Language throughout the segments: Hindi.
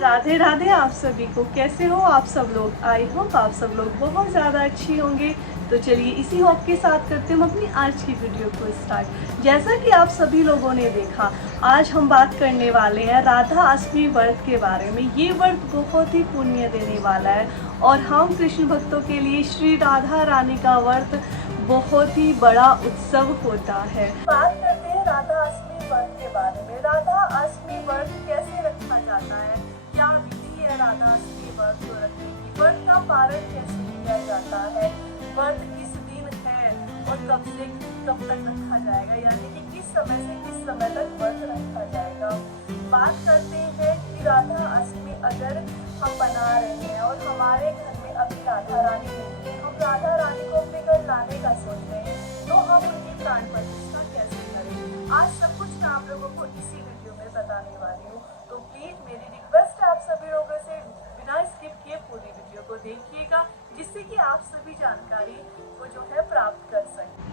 राधे राधे आप सभी को। कैसे हो आप सब लोग? आई होप आप सब लोग बहुत ज़्यादा अच्छी होंगे। तो चलिए इसी होप के साथ करते हैं हम अपनी आज की वीडियो को स्टार्ट। जैसा कि आप सभी लोगों ने देखा, आज हम बात करने वाले हैं राधा अष्टमी व्रत के बारे में। ये व्रत बहुत ही पुण्य देने वाला है और हम कृष्ण भक्तों के लिए श्री राधा रानी का व्रत बहुत ही बड़ा उत्सव होता है। बात करते हैं राधा अष्टमी व्रत के बारे में। राधा अष्टमी व्रत कैसे रखा जाता है, क्या विधि है राधा अष्टमी व्रत को रखने की, व्रत का पारण कैसे किया जाता है, व्रत किस दिन है और कब से कब तक रखा जाएगा, यानी कि किस समय से किस समय तक व्रत रखा जाएगा। बात करते हैं कि राधा अष्टमी अगर हम मना रहे हैं और हमारे घर में अभी राधा रानी नहीं है, हम राधा रानी को अपने घर लाने का सोच रहे हैं, तो हम उनकी प्राण प्रतिष्ठा कैसे करें। आज सब कुछ मैं आप लोगों को इसी वीडियो में बताने वाली हूँ। तो प्लीज मेरी रिक्वेस्ट है आप सभी लोगों से बिना स्किप किए पूरी वीडियो को देखिएगा, जिससे कि आप सभी जानकारी को जो है प्राप्त कर सकें।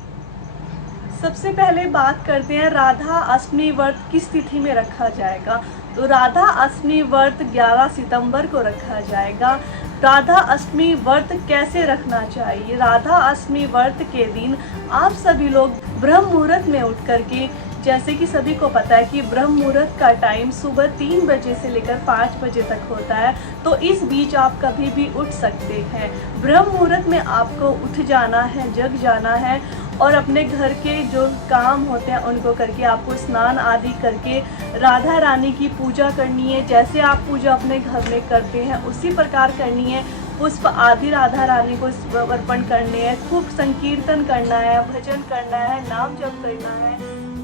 सबसे पहले बात करते हैं राधा अष्टमी व्रत किस तिथि में रखा जाएगा। तो राधा अष्टमी व्रत 11 सितंबर को रखा जाएगा। राधा अष्टमी व्रत कैसे रखना चाहिए? राधा अष्टमी व्रत के दिन आप सभी लोग ब्रह्म मुहूर्त में उठ करके, जैसे कि सभी को पता है कि ब्रह्म मुहूर्त का टाइम सुबह 3 बजे से लेकर 5 बजे तक होता है, तो इस बीच आप कभी भी उठ सकते हैं। ब्रह्म मुहूर्त में आपको उठ जाना है, जग जाना है और अपने घर के जो काम होते हैं उनको करके आपको स्नान आदि करके राधा रानी की पूजा करनी है। जैसे आप पूजा अपने घर में करते हैं उसी प्रकार करनी है। पुष्प आदि राधा रानी को अर्पण करने हैं, खूब संकीर्तन करना है, भजन करना है, नाम जप करना है।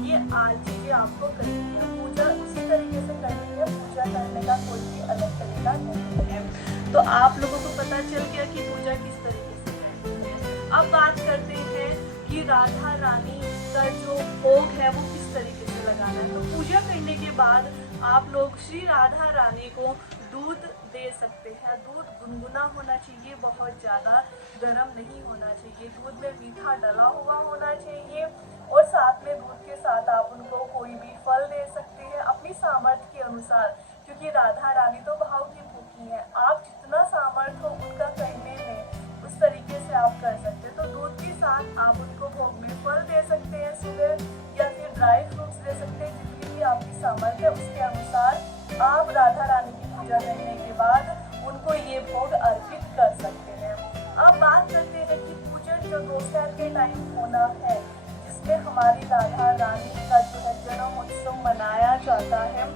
ये आज चीजें आपको करनी है। पूजा उसी तरीके से करनी है, पूजा करने का कोई भी अलग तरीका नहीं है। तो आप लोगों को पता चल गया कि पूजा किस तरीके से करनी है। अब बात करते हैं कि राधा रानी का जो भोग है वो किस तरीके से लगाना है। तो पूजा करने के बाद आप लोग श्री राधा रानी को दूध दे सकते हैं। दूध गुनगुना होना चाहिए, बहुत ज़्यादा गर्म नहीं होना चाहिए। दूध में मीठा डला हुआ होना चाहिए और साथ में दूध के साथ आप उनको कोई भी फल दे सकते हैं अपनी सामर्थ्य के अनुसार, क्योंकि राधा रानी तो भाव की भूखी है। आप जितना सामर्थ्य हो उनका करने में उस तरीके से आप कर सकते हैं। तो दूध के साथ आप उनको भोग में फल दे सकते हैं सुबह, या फिर ड्राई फ्रूट्स दे सकते हैं, जितनी भी आपकी सामर्थ्य है उसके अनुसार आप राधा रानी की पूजा करने के बाद उनको ये भोग अर्पित कर सकते हैं। अब बात करते हैं कि पूजन जो दोपहर के टाइम होना है, जिसमें हमारी राधा रानी का जो है जन्म उत्सव मनाया जाता है,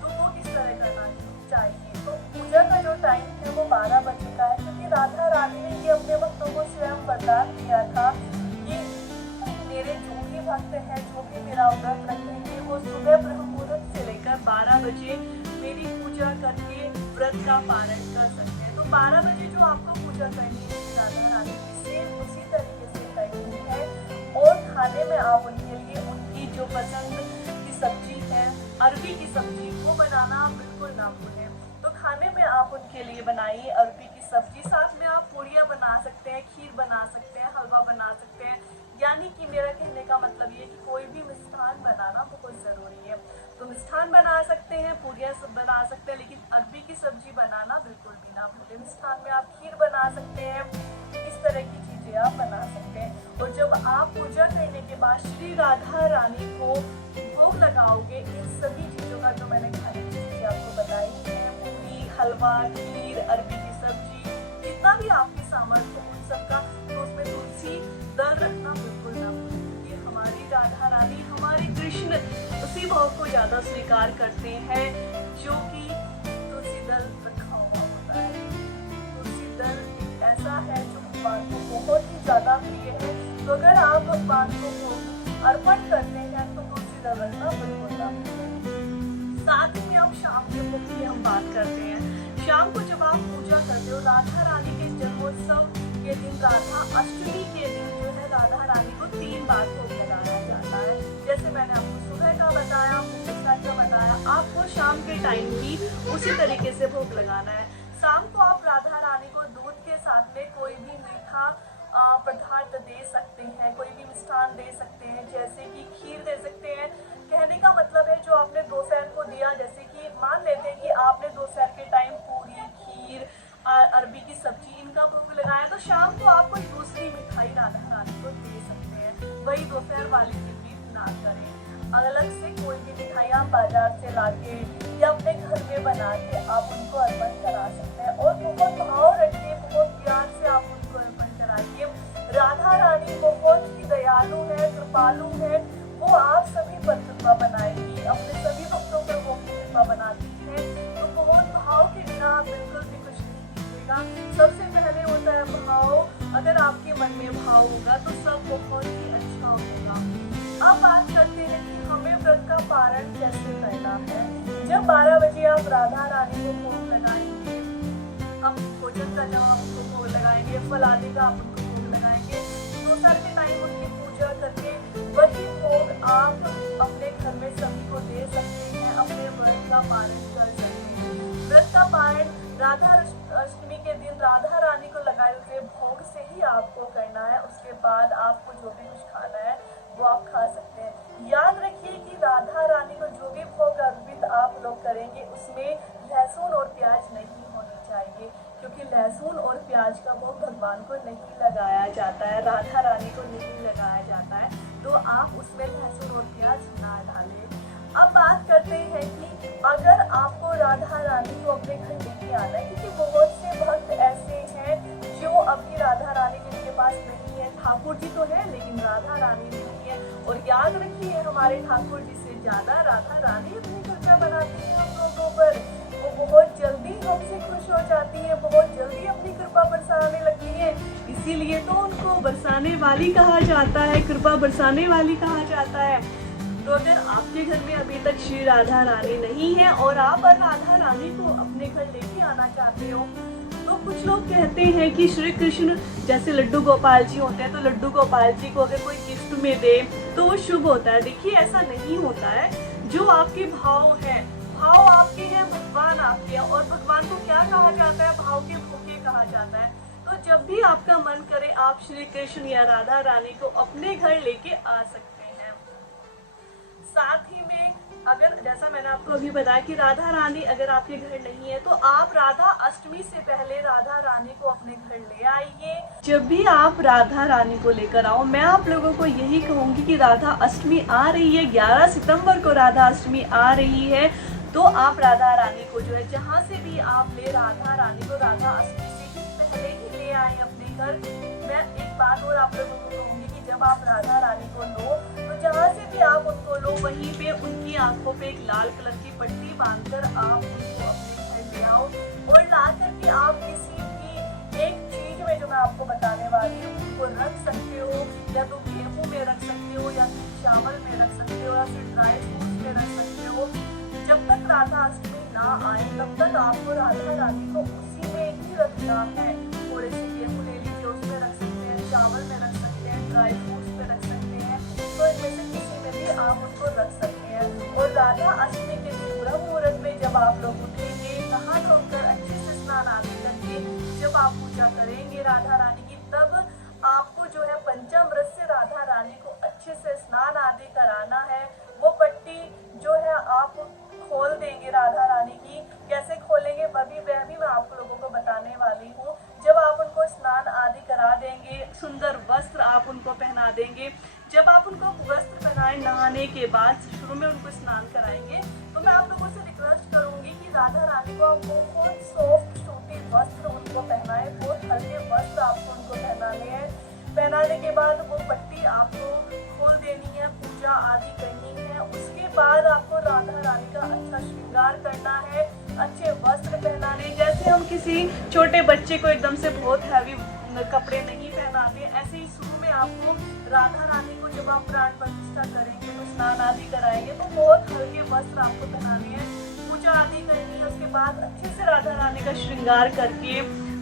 तो वो किस तरह करना चाहिए। तो पूजा का जो टाइम है वो 12 बजे का है, क्योंकि राधा रानी ने ये अपने भक्तों को स्वयं वरदान दिया था कि मेरे जो भी भक्त हैं, जो भी मेरा व्रत रखेंगे, वो सुबह ब्रह्म मुहूर्त से लेकर 12 बजे मेरी पूजा करके व्रत का पारण कर सकते हैं। तो 12 बजे जो आपको पूजा करनी है राधा रानी की, सेम उसी तरीके से करनी है। और खाने में आप उनके लिए उनकी जो पसंद की सब्जी है, अरबी की सब्जी, वो बनाना बिल्कुल ना भूलें। तो खाने में आप उनके लिए बनाइए अरबी की सब्जी, साथ में आप पूड़ियाँ बना सकते हैं, खीर बना सकते हैं, हलवा बना सकते हैं। यानी कि मेरा कहने का मतलब ये कि कोई भी मिष्ठान बनाना बहुत ज़रूरी है। तो मिष्ठान बना सकते हैं, पूड़ियाँ सब बना सकते हैं, लेकिन अरबी की सब्जी बनाना बिल्कुल भी ना भूलें। मिष्ठान में आप खीर बना सकते हैं, इस तरह की चीज़ें आप बना सकते हैं। और जब आप पूजा करने के बाद श्री राधा रानी को भोग लगाओगे, इन सभी चीज़ों का जो मैंने खाने की चीज़ें आपको बताई है, पूरी, हलवा, खीर, अरबी की सब्जी, जितना भी आपकी सामर्थ्य उन सबका, तो उसमें तुलसी दल रखना बिल्कुल ना भूलें। ये हमारी राधा रानी, हमारे कृष्ण उसी भोग को ज़्यादा स्वीकार करते हैं जो कि तुलसी दल रखा हुआ होता है। तुलसी दल एक ऐसा है जो भगवान को बहुत ही ज़्यादा प्रिय है। तो अगर आप भगवान को भोग अर्पण करते हैं तो तुलसी दल रखना बिल्कुल ना भूलें। साथ में अब शाम के भोग की हम बात करते हैं। शाम को जब आप पूजा करते हो, राधा रानी के जन्मोत्सव के दिन, राधा अष्टमी के दिन जो है राधा रानी को 3 बार भोग लगाया जाता है। जैसे मैंने आपको सुबह का बताया, का बताया, आपको शाम के टाइम भी उसी तरीके से भोग लगाना है। शाम को आप राधा रानी को दूध के साथ में कोई भी मीठा पदार्थ दे सकते हैं, कोई भी मिष्ठान दे सकते हैं, जैसे कि खीर दे सकते हैं। कहने का मतलब है जो आपने दोपहर को दिया, जैसे कि मान लेते हैं कि आपने दोपहर के लगाएं तो शाम को आप कोई दूसरी मिठाई राधा रानी को दे सकते हैं। वही दोपहर वाली रिपीट ना करें। अलग से कोई भी मिठाई आप बाजार से लाके या अपने घर में बना के आप उनको अर्पण करा सकते हैं और बहुत भाव रखिए, बहुत प्यार से आप उनको अर्पण कराइए। राधा रानी बहुत ही दयालु है, कृपालु है। वो आप सभी पर कृपा बनाएगी, अपने सभी भक्तों पर वो कृपा बनाती है। तो बहुत भाव के बिना आप बिल्कुल भी कुछ नहीं कीजिएगा। सबसे पहले होता है भाव। अगर आपके मन में भाव होगा तो सब बहुत ही अच्छा होगा। अब बात करते हैं कि हमें व्रत का पारण कैसे करना है। जब 12 बजे आप राधा रानी को भोग लगाएंगे, हम भोजन का जब आप उनको भोग लगाएंगे, फल आदि का आप उनको भोग लगाएंगे, दोपहर के टाइम उनकी पूजा करके वही भोग आप अपने घर में सभी को दे सकते हैं, अपने व्रत का पारण कर सकते हैं। व्रत का पारण राधा अष्टमी के दिन राधा रानी को लगाए हुए भोग से ही आपको करना है। उसके बाद आपको जो भी कुछ खाना है वो आप खा सकते हैं। याद रखिए कि राधा रानी को जो भी भोग अर्पित आप लोग करेंगे उसमें लहसुन और प्याज नहीं होनी चाहिए, क्योंकि लहसुन और प्याज का भोग भगवान को नहीं लगाया जाता है, राधा रानी को नहीं लगाया जाता है। तो आप उसमें लहसुन और प्याज ना डालें। अब बात करते हैं कि अगर आपको राधा रानी को अपने घर लेके आना है, क्योंकि बहुत से भक्त ऐसे हैं जो अभी राधा रानी जिनके पास नहीं है, ठाकुर जी तो है लेकिन राधा रानी नहीं है। और याद रखिए हमारे ठाकुर जी से ज्यादा राधा रानी अपनी कृपा बनाती है हम लोगों पर। वो बहुत जल्दी हमसे खुश हो जाती है, बहुत जल्दी अपनी कृपा बरसाने लगती है। इसीलिए तो उनको बरसाने वाली कहा जाता है, कृपा बरसाने वाली कहा जाता है। तो अगर आपके घर में अभी तक श्री राधा रानी नहीं है और आप राधा रानी को अपने घर लेके आना चाहते हो, तो कुछ लोग कहते हैं कि श्री कृष्ण जैसे लड्डू गोपाल जी होते हैं, तो लड्डू गोपाल जी को अगर कोई गिफ्ट में दे तो वो शुभ होता है। देखिए ऐसा नहीं होता है। जो आपके भाव है, भाव आपके हैं, भगवान आपके हैं, और भगवान को क्या कहा जाता है? भाव के भूखे कहा जाता है। तो जब भी आपका मन करे आप श्री कृष्ण या राधा रानी को अपने घर लेके आ सकते हैं। साथ ही में अगर जैसा मैंने आपको अभी बताया कि राधा रानी अगर आपके घर नहीं है तो आप राधा अष्टमी से पहले राधा रानी को अपने घर ले आइए। जब भी आप राधा रानी को लेकर आओ, मैं आप लोगों को यही कहूंगी कि राधा अष्टमी आ रही है, 11 सितंबर को राधा अष्टमी आ रही है। तो आप राधा रानी को जो है जहाँ से भी आप ले राधा रानी को राधा अष्टमी से ही पहले ही ले आए अपने घर। मैं एक बात और आप लोगों को कहूंगी कि जब आप राधा रानी को लो तो जहाँ से भी आप उनको लो वहीं पे उनकी आंखों पे एक लाल कलर की पट्टी बांधकर आप उनको अपने घर ले आओ और ला करके आप किसी भी एक चीज में जो मैं आपको बताने वाली हूँ उनको रख सकते हो, या तो गेहूं में रख सकते हो, या चावल में रख सकते हो, या फिर ड्राई फ्रूट्स में रख सकते हो। जब तक राधा अष्टमी ना आए तब तक आपको राधा रानी को उसी में ही रखना है। थोड़े से गेहूं ले लीजिए, उसमें रख सकते हैं, चावल में रख सकते हैं, ड्राई फ्रूट्स में रख सकते हैं, तो इनमें से किसी में भी आप उनको रख सकते हैं। और राधा अष्टमी के दिन ब्रह्म मुहूर्त में जब आप लोग उठेंगे, नहा धोकर अच्छे से स्नान आदि करके जब आप पूजा करेंगे राधा रानी की, तब आपको जो है पंचामृत से राधा रानी को अच्छे से स्नान आदि कराना है। वो पट्टी जो है आप खोल देंगे राधा रानी की। कैसे खोलेंगे वह भी मैं आप लोगों को बताने वाली हूँ। जब आप उनको स्नान आदि करा देंगे, सुंदर वस्त्र आप उनको पहना देंगे। जब आप उनको वस्त्र पहनाए नहाने के बाद शुरू में उनको स्नान कराएंगे, तो मैं आप लोगों से रिक्वेस्ट करूंगी कि राधा रानी को आप बहुत सॉफ्ट सूती वस्त्र उनको पहनाए, बहुत हल्के वस्त्र आपको उनको पहनाने हैं। पहनाने के बाद वो पट्टी आपको खोल देनी है, पूजा आदि करनी है। उसके बाद आपको राधा रानी का अच्छा श्रृंगार करना है, अच्छे वस्त्र पहनाने। जैसे हम किसी छोटे बच्चे को एकदम से बहुत हैवी कपड़े नहीं पहनाते, ऐसे ही शुरू में आपको राधा रानी को जब आप प्राण प्रतिष्ठा करेंगे तो स्नान आदि कराएंगे तो बहुत हल्के वस्त्र आपको पहनाने हैं, पूजा आदि करनी है। उसके बाद अच्छे से राधा रानी का श्रृंगार करके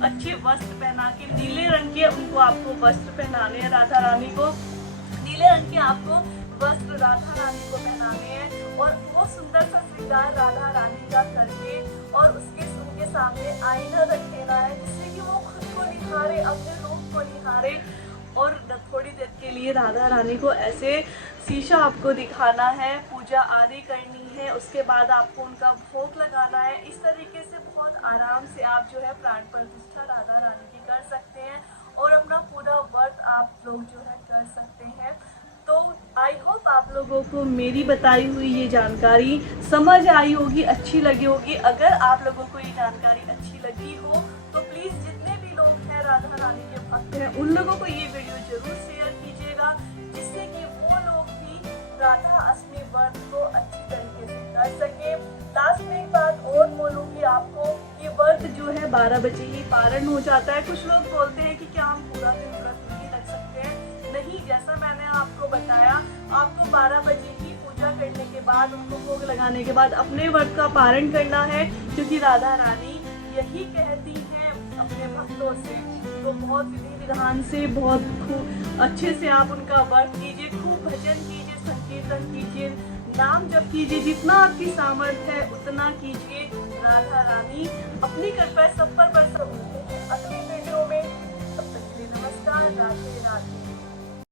अच्छे वस्त्र पहना के, नीले रंग के उनको आपको वस्त्र पहनाने हैं। राधा रानी को नीले रंग के आपको वस्त्र राधा रानी को पहनाने हैं और वो सुंदर सा श्रृंगार राधा रानी का करके और उनके सामने आईना रख देना है, जिससे कि वो खुद को निहारे, अपने रूप को निहारे। और थोड़ी देर के लिए राधा रानी को ऐसे शीशा आपको दिखाना है, पूजा आदि करनी है। उसके बाद आपको उनका भोग लगाना है। इस तरीके से बहुत आराम से आप जो है प्राण प्रतिष्ठा राधा रानी की कर सकते हैं और अपना पूरा व्रत आप लोग जो है कर सकते हैं। तो आई होप आप लोगों को मेरी बताई हुई ये जानकारी समझ आई होगी, अच्छी लगी होगी। अगर आप लोगों को ये जानकारी अच्छी लगी हो तो प्लीज़ जितने भी लोग हैं राधा रानी के भक्त हैं उन लोगों को ये वीडियो जरूर शेयर कीजिएगा, जिससे कि वो लोग भी राधा अष्टमी व्रत को अच्छी तरीके से कर सके। लास्ट में एक बात और बोलूँगी आपको, ये व्रत जो है 12 बजे ही पारण हो जाता है। कुछ लोग बोलते हैं कि क्या हम पूरा दिन व्रत नहीं रख सकते हैं? नहीं, जैसा मैंने आपको बताया, आपको 12 बजे ही पूजा करने के बाद, उनको भोग लगाने के बाद अपने व्रत का पारण करना है, क्योंकि राधा रानी यही कहती हैं अपने भक्तों से। तो बहुत विधि विधान से, बहुत खूब अच्छे से आप उनका व्रत कीजिए, खूब भजन कीजिए, संकीर्तन कीजिए, नाम जप कीजिए, जितना आपकी सामर्थ्य है उतना कीजिए। राधा रानी अपनी कृपा सब पर बरसा। अगली वीडियो में, तब तक के लिए नमस्कार, राधे राधे।